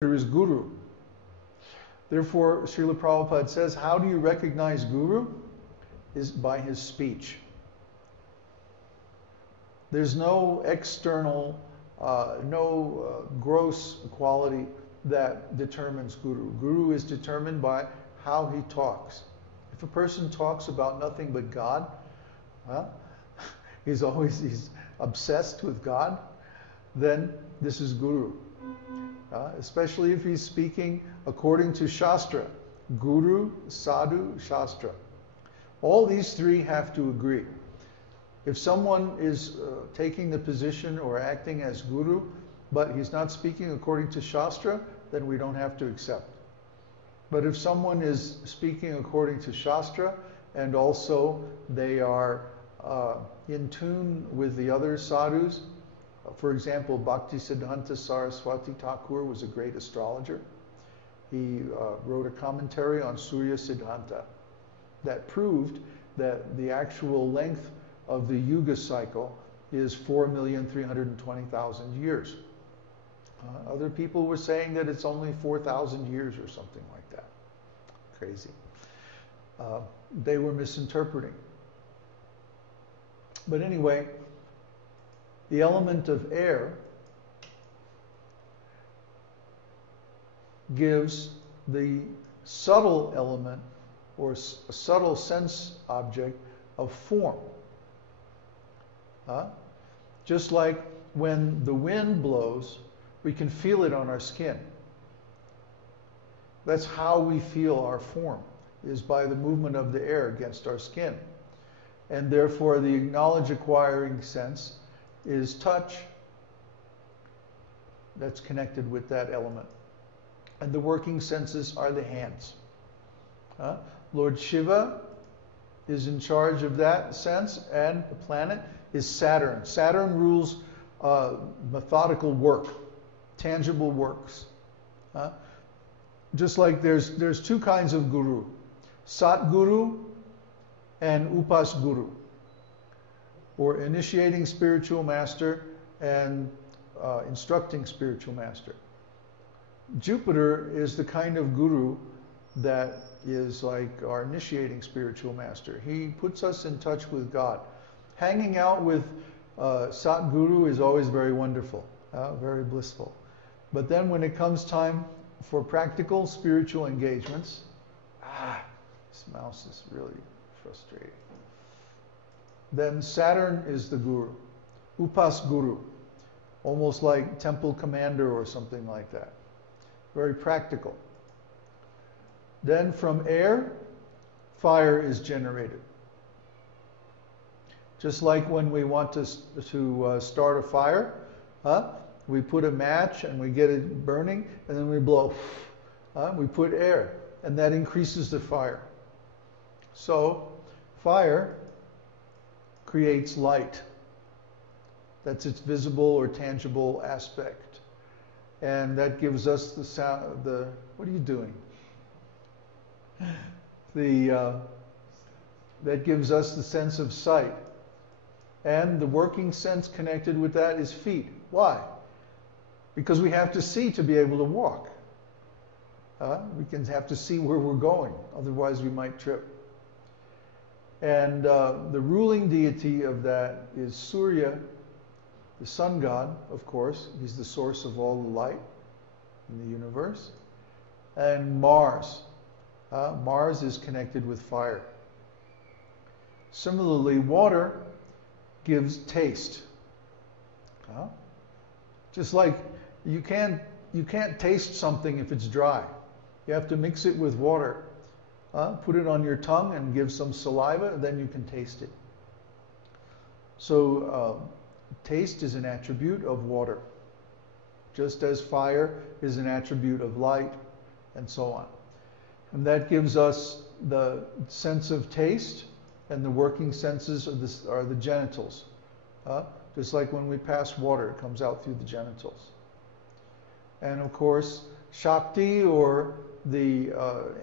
is Guru. Therefore, Srila Prabhupada says, how do you recognize Guru? Is by his speech. There's no external, gross quality that determines Guru. Guru is determined by how he talks. If a person talks about nothing but God, he's obsessed with God, then this is Guru. Especially if he's speaking according to Shastra. Guru, Sadhu, Shastra. All these three have to agree. If someone is taking the position or acting as Guru, but he's not speaking according to Shastra, then we don't have to accept. But if someone is speaking according to Shastra, and also they are in tune with the other sadhus, for example, Bhaktisiddhanta Saraswati Thakur was a great astrologer. He wrote a commentary on Surya Siddhanta that proved that the actual length of the Yuga cycle is 4,320,000 years. Other people were saying that it's only 4,000 years or something like that. Crazy. They were misinterpreting. But anyway, the element of air gives the subtle element or a subtle sense object of form. Just like when the wind blows, we can feel it on our skin. That's how we feel our form, is by the movement of the air against our skin. And therefore the knowledge acquiring sense is touch. That's connected with that element. And the working senses are the hands. Lord Shiva is in charge of that sense, and the planet is Saturn. Saturn rules methodical work, tangible works. Just like there's two kinds of guru, Sat Guru and Upas Guru, or initiating spiritual master and instructing spiritual master. Jupiter is the kind of guru that is like our initiating spiritual master. He puts us in touch with God. Hanging out with Sat Guru is always very wonderful, very blissful. But then when it comes time for practical spiritual engagements, this mouse is really frustrating. Then Saturn is the guru, Upas Guru, almost like temple commander or something like that. Very practical. Then from air, fire is generated. Just like when we want to start a fire, we put a match and we get it burning, and then we blow. We put air, and that increases the fire. So fire creates light. That's its visible or tangible aspect. And that gives us the sound, what are you doing? That gives us the sense of sight. And the working sense connected with that is feet. Why? Because we have to see to be able to walk. We can have to see where we're going, otherwise we might trip. And the ruling deity of that is Surya, the sun god, of course. He's the source of all the light in the universe. And Mars. Mars is connected with fire. Similarly, water gives taste. Just like you can't taste something if it's dry. You have to mix it with water. Put it on your tongue and give some saliva, and then you can taste it. So taste is an attribute of water, just as fire is an attribute of light, and so on. And that gives us the sense of taste, and the working senses are the genitals. Just like when we pass water, it comes out through the genitals. And of course, Shakti, or the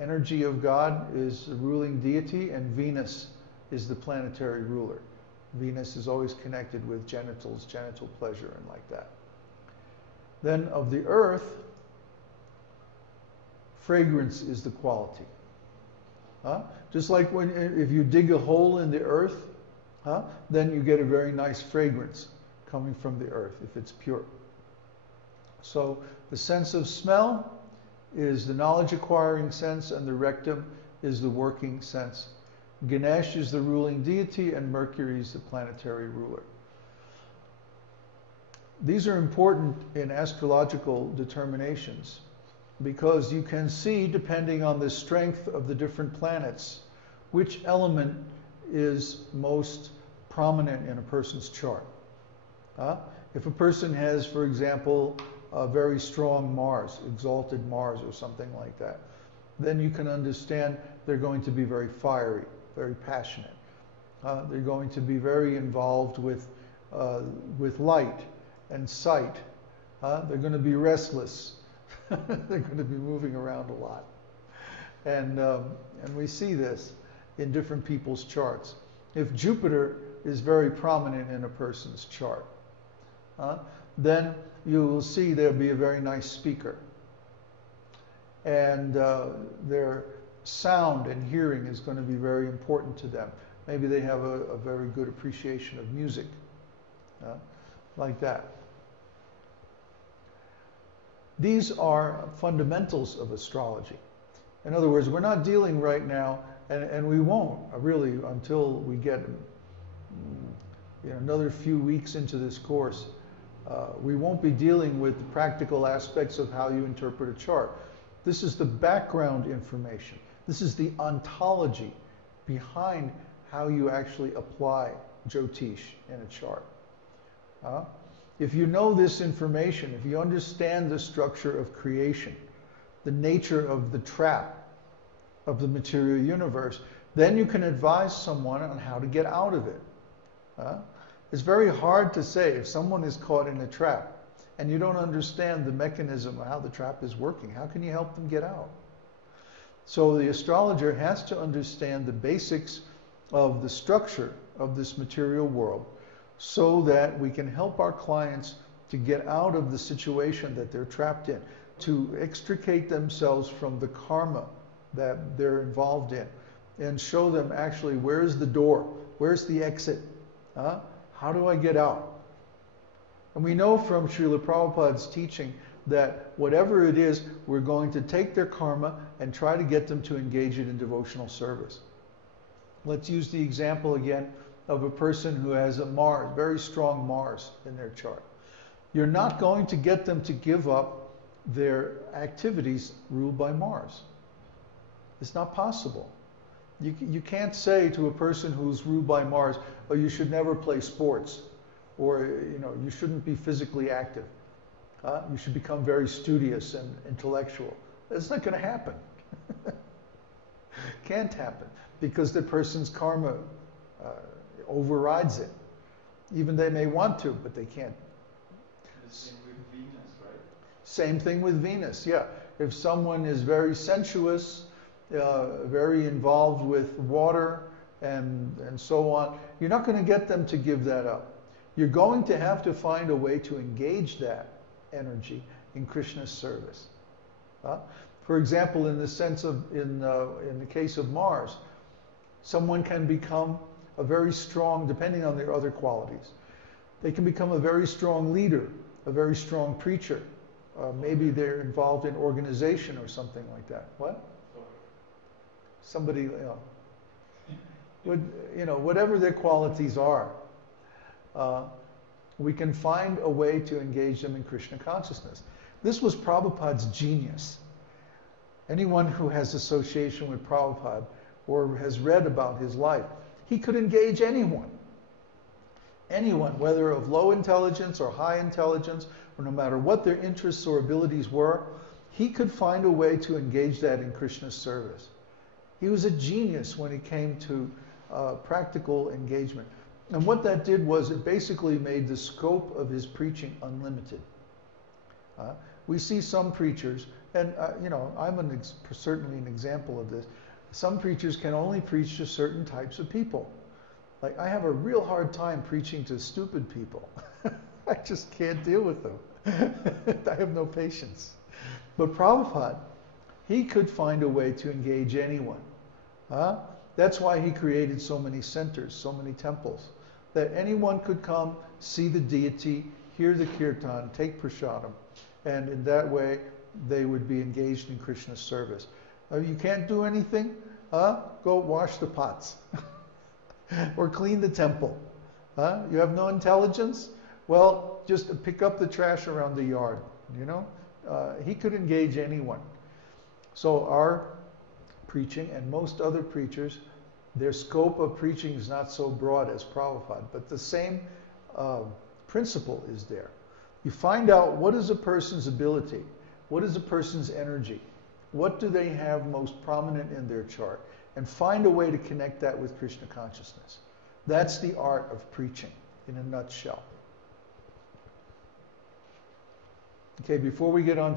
energy of God, is the ruling deity, and Venus is the planetary ruler. Venus is always connected with genitals, genital pleasure, and like that. Then of the earth, fragrance is the quality. Just like if you dig a hole in the earth, then you get a very nice fragrance coming from the earth if it's pure. So the sense of smell is the knowledge acquiring sense, and the rectum is the working sense. Ganesh is the ruling deity, and Mercury is the planetary ruler. These are important in astrological determinations because you can see, depending on the strength of the different planets, which element is most prominent in a person's chart. If a person has, for example, a very strong Mars, exalted Mars or something like that, then you can understand they're going to be very fiery, very passionate. They're going to be very involved with light and sight. They're going to be restless. They're going to be moving around a lot. And we see this in different people's charts. If Jupiter is very prominent in a person's chart, then you will see there'll be a very nice speaker. And their sound and hearing is going to be very important to them. Maybe they have a very good appreciation of music, like that. These are fundamentals of astrology. In other words, we're not dealing right now, and we won't really until we get another few weeks into this course. We won't be dealing with the practical aspects of how you interpret a chart. This is the background information. This is the ontology behind how you actually apply Jyotish in a chart. If you know this information, if you understand the structure of creation, the nature of the trap of the material universe, then you can advise someone on how to get out of it. It's very hard to say if someone is caught in a trap and you don't understand the mechanism of how the trap is working. How can you help them get out? So the astrologer has to understand the basics of the structure of this material world so that we can help our clients to get out of the situation that they're trapped in, to extricate themselves from the karma that they're involved in, and show them actually where's the door, where's the exit, how do I get out? And we know from Srila Prabhupada's teaching that whatever it is, we're going to take their karma and try to get them to engage it in devotional service. Let's use the example again of a person who has a Mars, very strong Mars in their chart. You're not going to get them to give up their activities ruled by Mars. It's not possible. You can't say to a person who's ruled by Mars, oh, you should never play sports, or you shouldn't be physically active. You should become very studious and intellectual. That's not going to happen. Can't happen, because the person's karma overrides it. Even they may want to, but they can't. The same with Venus, right? Same thing with Venus, yeah. If someone is very sensuous, very involved with water and so on, you're not going to get them to give that up. You're going to have to find a way to engage that energy in Krishna's service. For example, in the sense of, in the case of Mars, someone can become a very strong, depending on their other qualities, they can become a very strong leader, a very strong preacher. Maybe they're involved in organization or something like that. What? Somebody, whatever their qualities are, we can find a way to engage them in Krishna consciousness. This was Prabhupada's genius. Anyone who has association with Prabhupada or has read about his life, he could engage anyone. Anyone, whether of low intelligence or high intelligence, or no matter what their interests or abilities were, he could find a way to engage that in Krishna's service. He was a genius when it came to practical engagement. And what that did was it basically made the scope of his preaching unlimited. We see some preachers, and I'm certainly an example of this. Some preachers can only preach to certain types of people. Like, I have a real hard time preaching to stupid people. I just can't deal with them. I have no patience. But Prabhupada, He could find a way to engage anyone. That's why he created so many centers, so many temples, that anyone could come, see the deity, hear the kirtan, take prasadam, and in that way they would be engaged in Krishna's service. You can't do anything? Go wash the pots or clean the temple. You have no intelligence? Well, just pick up the trash around the yard, you know? He could engage anyone. So our preaching and most other preachers, their scope of preaching is not so broad as Prabhupada, but the same principle is there. You find out what is a person's ability, what is a person's energy, what do they have most prominent in their chart, and find a way to connect that with Krishna consciousness. That's the art of preaching in a nutshell. Okay, before we get on